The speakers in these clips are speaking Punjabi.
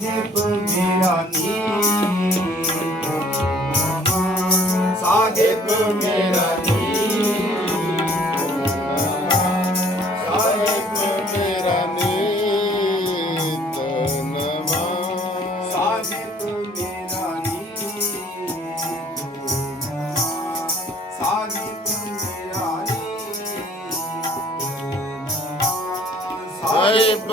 ਜਪ ਮੇਰਾਨੀ ਸਾਹਿਬ ਸਾਹਿਬ ਮੇਰਾਨੀ ਤਨਵਾ ਸਾਹਿਬ ਸਾਹਿਬ ਮੇਰਾਨੀ ਸਾਹਿਬ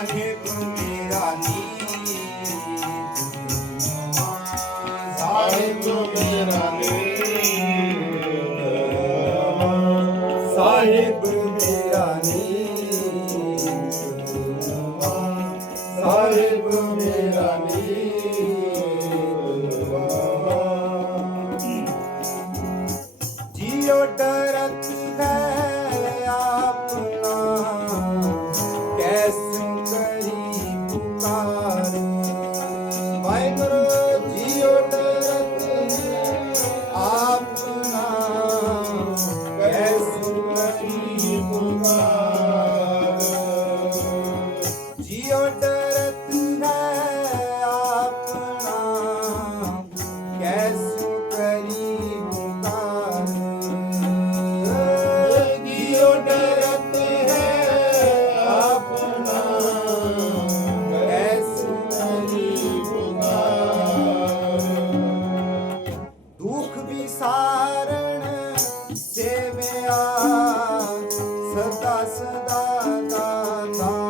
ਵਾਹੇ ਗੁਰੂ ਮੇਰਾ ਨੀਤ। ਸਾਹਿਬ ਗੁਰੂ ਮੇਰਾ ਨੀਤ। ਸਾਹਿਬ da da da